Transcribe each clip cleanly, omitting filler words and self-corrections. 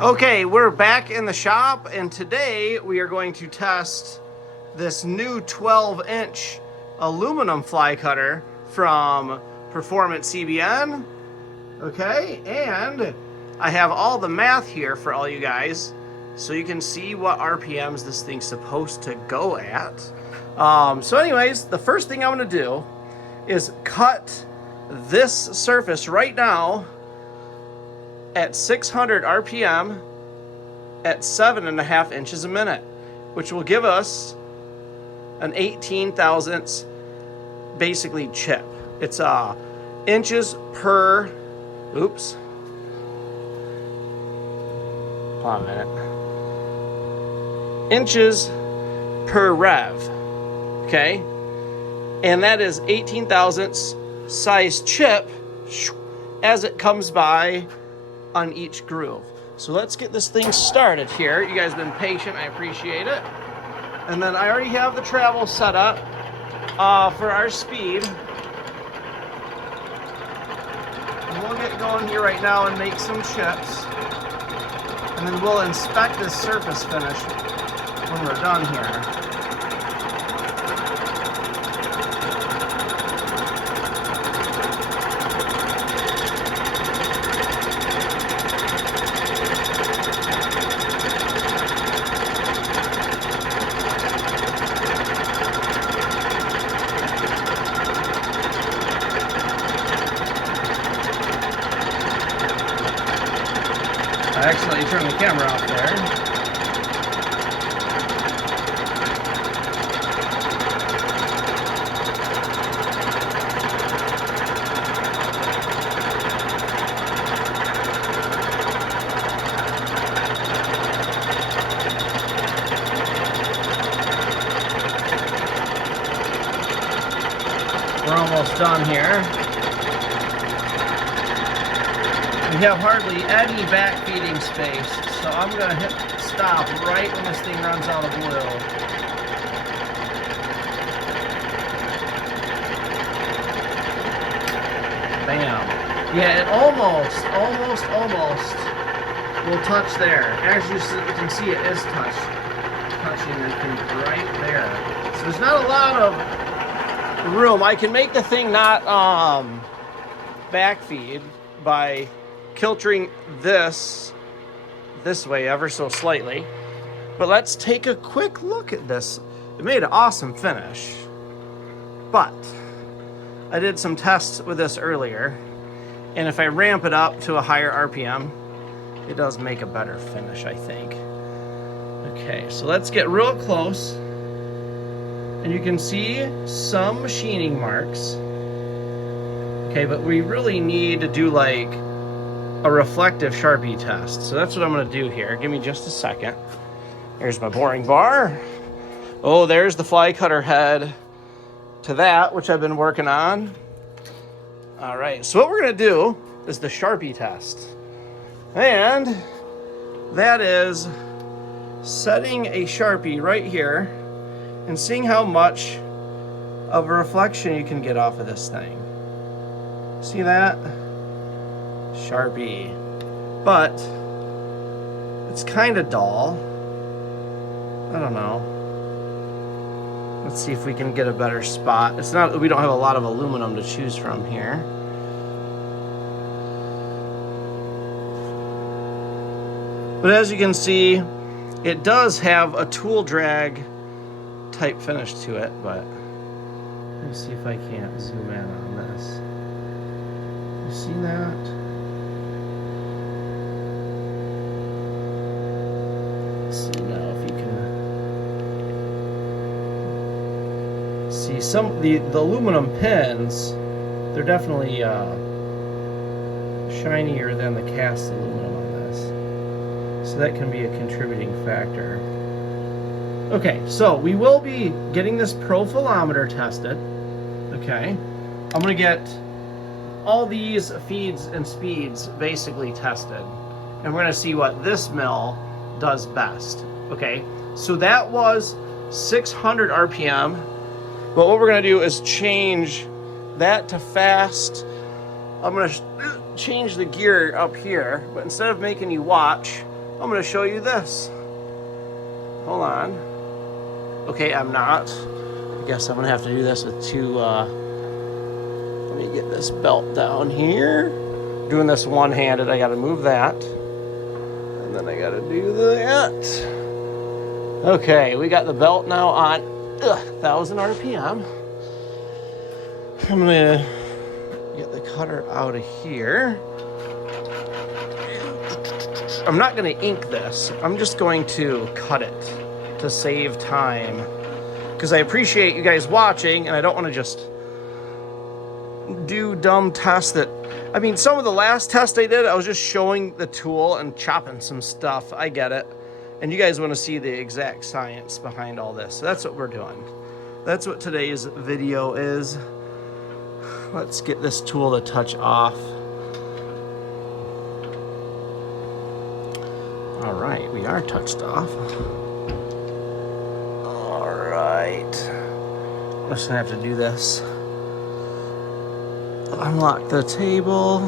Okay, we're back in the shop, and today we are going to test this new 12-inch aluminum fly cutter from Performance CBN. Okay, and I have all the math here for all you guys, so you can see what RPMs this thing's supposed to go at. So anyways, the first thing I'm gonna do is cut this surface right now at 600 RPM at 7.5 inches a minute, which will give us an 18 thousandths basically chip. It's inches per, oops, hold on a minute, inches per rev, okay? And that is 18 thousandths size chip as it comes by on each groove. So let's get this thing started here. You guys have been patient, I appreciate it. And then I already have the travel set up for our speed. And we'll get going here right now and make some chips. And then we'll inspect this surface finish when we're done here. I accidentally turned the camera off there. We're almost done here. We have hardly any back feeding space, so I'm going to hit stop right when this thing runs out of oil. Bam. Yeah, it almost will touch there. As you can see, it is touching right there. So there's not a lot of room. I can make the thing not back feed by kiltering this way ever so slightly. But let's take a quick look at this. It made an awesome finish, but I did some tests with this earlier, and if I ramp it up to a higher RPM, it does make a better finish, I think. Okay, so let's get real close, and you can see some machining marks. Okay, but we really need to do like a reflective Sharpie test. So that's what I'm gonna do here. Give me just a second. Here's my boring bar. Oh, there's the fly cutter head to that, which I've been working on. All right, so what we're gonna do is the Sharpie test. And that is setting a Sharpie right here and seeing how much of a reflection you can get off of this thing. See that? Sharpie, but it's kind of dull. I don't know. Let's see if we can get a better spot. It's not, we don't have a lot of aluminum to choose from here. But as you can see, it does have a tool drag type finish to it, but let me see if I can't zoom in on this. You see that? See now if you can see some the aluminum pins. They're definitely shinier than the cast aluminum on this, so that can be a contributing factor. Okay, so we will be getting this profilometer tested. Okay, I'm gonna get all these feeds and speeds basically tested, and we're gonna see what this mill does best. Okay, so that was 600 RPM, but what we're gonna do is change that to fast. I'm gonna change the gear up here, but instead of making you watch, I'm gonna show you this. Hold on. Okay, I'm not. I guess I'm gonna have to do this with two, let me get this belt down here. Doing this one-handed, I gotta move that. And then I gotta do that. Okay, we got the belt now on 1,000 RPM. I'm gonna get the cutter out of here. I'm not gonna ink this. I'm just going to cut it to save time. Because I appreciate you guys watching, and I don't wanna just do dumb tests that, I mean, some of the last test I did, I was just showing the tool and chopping some stuff. I get it. And you guys want to see the exact science behind all this. So that's what we're doing. That's what today's video is. Let's get this tool to touch off. All right, we are touched off. All right. I'm just gonna have to do this. Unlock the table.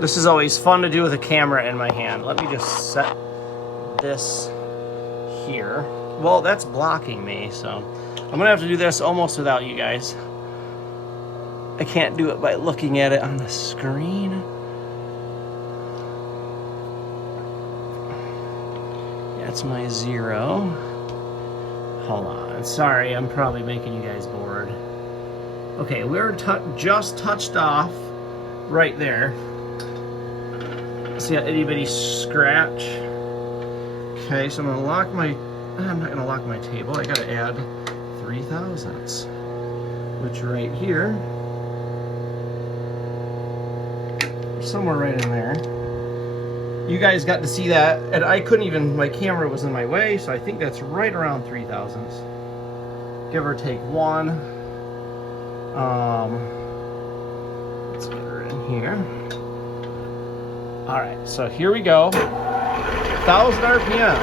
This is always fun to do with a camera in my hand. Let me just set this here. Well, that's blocking me, so I'm gonna have to do this almost without you guys. I can't do it by looking at it on the screen. That's my 0. Hold on. Sorry, I'm probably making you guys bored. Okay, we're just touched off right there. See that itty bitty scratch? Okay, so I'm gonna lock I'm not gonna lock my table. I gotta add 3 thousandths, which right here, somewhere right in there. You guys got to see that, and I couldn't even, my camera was in my way, so I think that's right around 3 thousandths. Give or take 1. Let's get her in here. All right, so here we go. 1,000 RPM.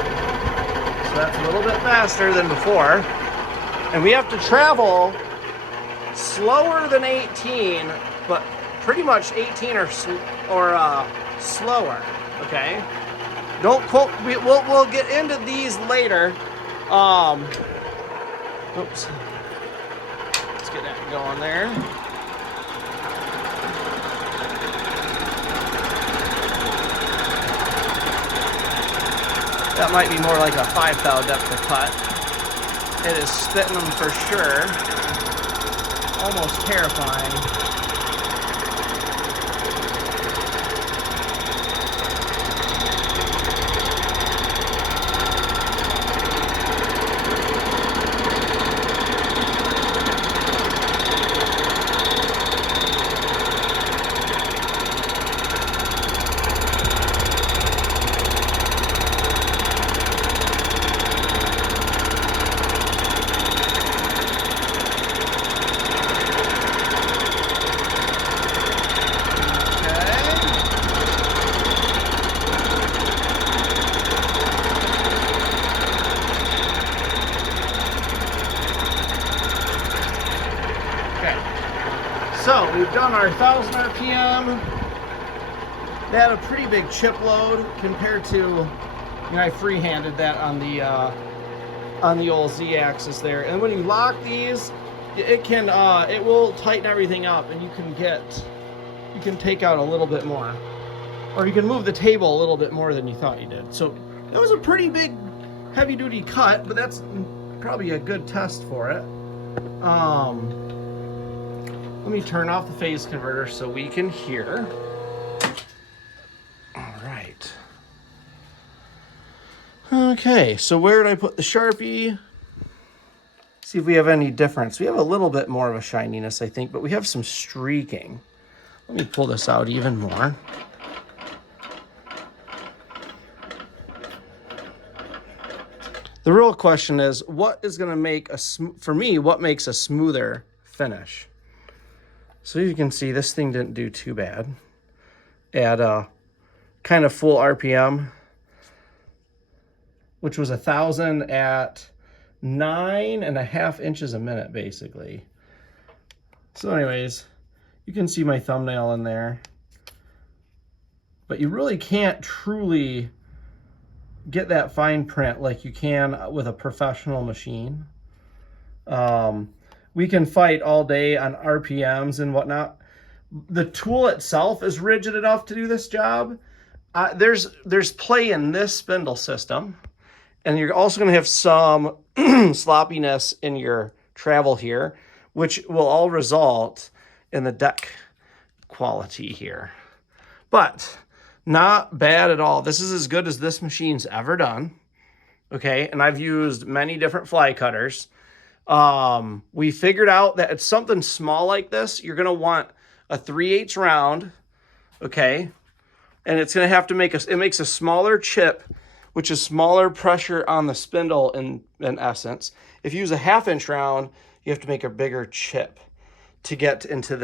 So that's a little bit faster than before. And we have to travel slower than 18, but pretty much 18 or slower, okay? Don't quote, we'll get into these later. Oops. Let's get that going there. That might be more like a 5 thou depth of cut. It is spitting them for sure. Almost terrifying. So we've done our 1,000 RPM. They had a pretty big chip load compared to, you know, I freehanded that on the old Z-axis there. And when you lock these, it will tighten everything up, and you can take out a little bit more, or you can move the table a little bit more than you thought you did. So that was a pretty big, heavy-duty cut, but that's probably a good test for it. Let me turn off the phase converter so we can hear. All right. Okay, so where did I put the Sharpie? See if we have any difference. We have a little bit more of a shininess, I think, but we have some streaking. Let me pull this out even more. The real question is, what is going to make for me, what makes a smoother finish? So you can see this thing didn't do too bad at kind of full RPM, which was 1,000 at 9.5 inches a minute, basically. So anyways, you can see my thumbnail in there. but you really can't truly get that fine print like you can with a professional machine. We can fight all day on RPMs and whatnot. The tool itself is rigid enough to do this job. There's play in this spindle system, and you're also going to have some sloppiness in your travel here, which will all result in the deck quality here. But not bad at all. This is as good as this machine's ever done. Okay, and I've used many different FlyCutters. We figured out that it's something small like this, you're going to want a 3/8 round, okay? And it's going to have to make it makes a smaller chip, which is smaller pressure on the spindle in essence. If you use a 1/2 inch round, you have to make a bigger chip to get into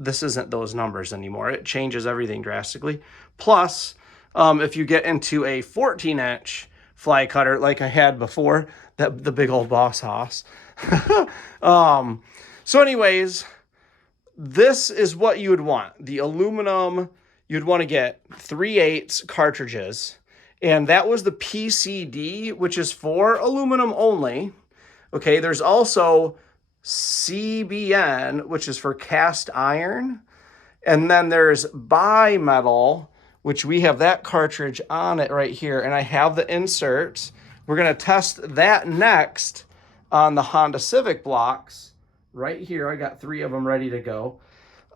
this isn't those numbers anymore. It changes everything drastically. Plus, if you get into a 14-inch FlyCutter like I had before, the big old Boss Hoss. So anyways, this is what you would want. The aluminum, you'd want to get 3/8 cartridges. And that was the PCD, which is for aluminum only. Okay, there's also CBN, which is for cast iron. And then there's bimetal, which we have that cartridge on it right here. And I have the inserts. We're going to test that next on the Honda Civic blocks right here. I got 3 of them ready to go.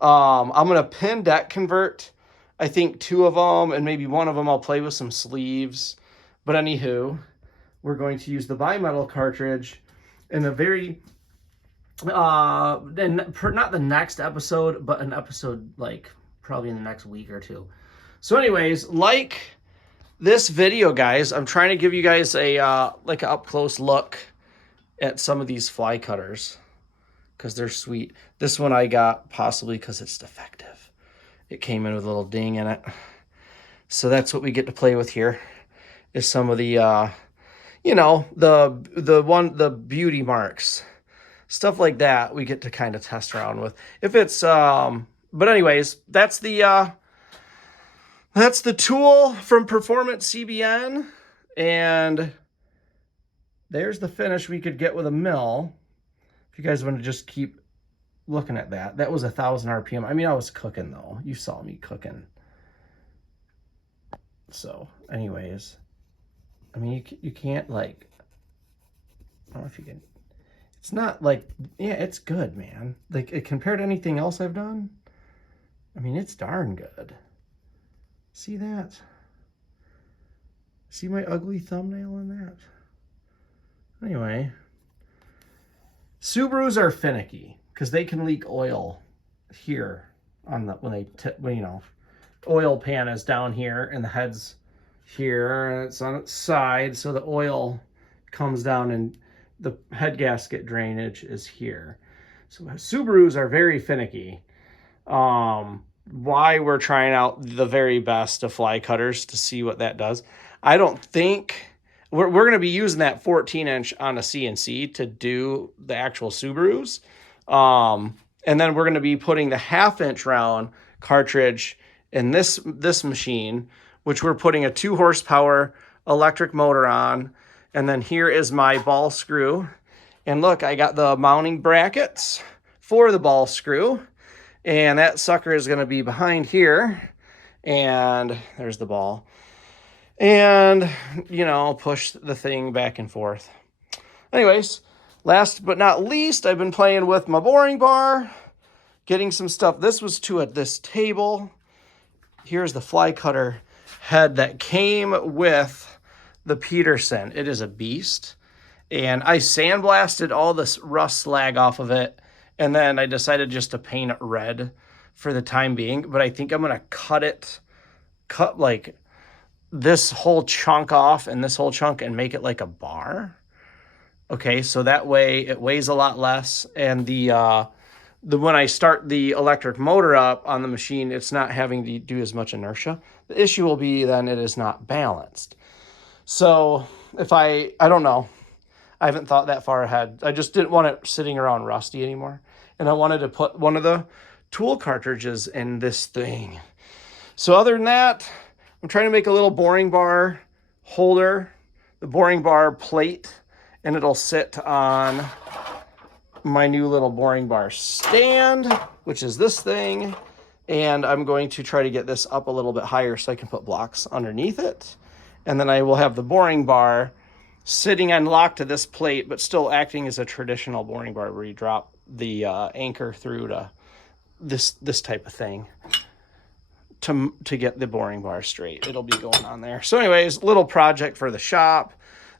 I'm going to pin deck convert, I think 2 of them, and maybe 1 of them I'll play with some sleeves. But anywho, we're going to use the bimetal cartridge in a very, not the next episode, but an episode like probably in the next week or 2. So anyways, like this video, guys, I'm trying to give you guys a like an up close look at some of these FlyCutters because they're sweet. This one I got possibly because it's defective. It came in with a little ding in it. So that's what we get to play with here is some of the, you know, the beauty marks, stuff like that we get to kind of test around with. If it's, but anyways, that's the tool from Performance CBN, and there's the finish we could get with a mill. If you guys want to just keep looking at that. That was 1,000 RPM. I mean, I was cooking though. You saw me cooking. So anyways, I mean, you can't like, I don't know if you can, it's not like, yeah, it's good, man. Like compared to anything else I've done, I mean, it's darn good. See that? See my ugly thumbnail in that? Anyway, Subarus are finicky because they can leak oil here on the, when you know, oil pan is down here and the head's here and it's on its side. So the oil comes down and the head gasket drainage is here. So Subarus are very finicky. Why we're trying out the very best of FlyCutters to see what that does. I don't think we're going to be using that 14-inch on a CNC to do the actual Subarus. And then we're going to be putting the 1/2 inch round cartridge in this machine, which we're putting a 2 horsepower electric motor on. And then here is my ball screw. And look, I got the mounting brackets for the ball screw. And that sucker is going to be behind here. And there's the ball. And, you know, push the thing back and forth. Anyways, last but not least, I've been playing with my boring bar, getting some stuff. This was at this table. Here's the FlyCutter head that came with the Peterson. It is a beast. And I sandblasted all this rust slag off of it. And then I decided just to paint it red for the time being. But I think I'm going to cut like this whole chunk off and this whole chunk and make it like a bar. Okay, so that way it weighs a lot less. And when I start the electric motor up on the machine, it's not having to do as much inertia. The issue will be then it is not balanced. So if I don't know. I haven't thought that far ahead. I just didn't want it sitting around rusty anymore. And I wanted to put one of the tool cartridges in this thing. So other than that, I'm trying to make a little boring bar holder, the boring bar plate, and it'll sit on my new little boring bar stand, which is this thing. And I'm going to try to get this up a little bit higher so I can put blocks underneath it. And then I will have the boring bar sitting unlocked to this plate, but still acting as a traditional boring bar where you drop the anchor through to this type of thing to get the boring bar straight. It'll be going on there. So anyways, little project for the shop.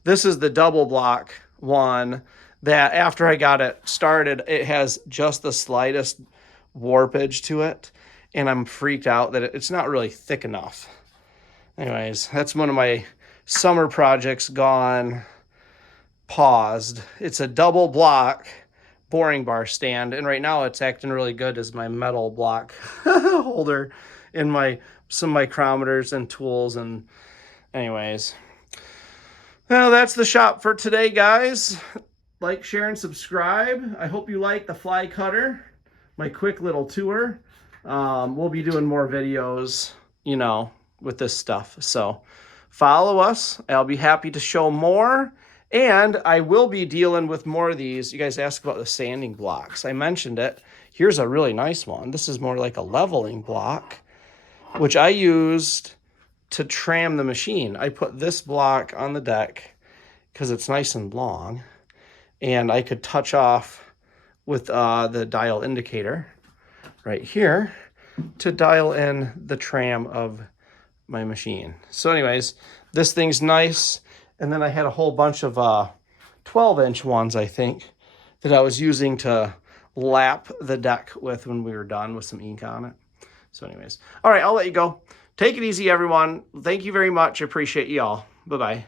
This is the double block one that after I got it started, it has just the slightest warpage to it. And I'm freaked out that it's not really thick enough. Anyways, that's one of my summer projects gone paused. It's a double block boring bar stand. And right now it's acting really good as my metal block holder in some micrometers and tools. And anyways, well, that's the shop for today, guys. Like, share, and subscribe. I hope you like the FlyCutter, my quick little tour. We'll be doing more videos, you know, with this stuff. So follow us. I'll be happy to show more. And I will be dealing with more of these. You guys asked about the sanding blocks. I mentioned it. Here's a really nice one. This is more like a leveling block, which I used to tram the machine. I put this block on the deck because it's nice and long. And I could touch off with the dial indicator right here to dial in the tram of my machine. So anyways, this thing's nice. And then I had a whole bunch of 12-inch ones, I think, that I was using to lap the deck with when we were done with some ink on it. So anyways, all right, I'll let you go. Take it easy, everyone. Thank you very much. I appreciate you all. Bye-bye.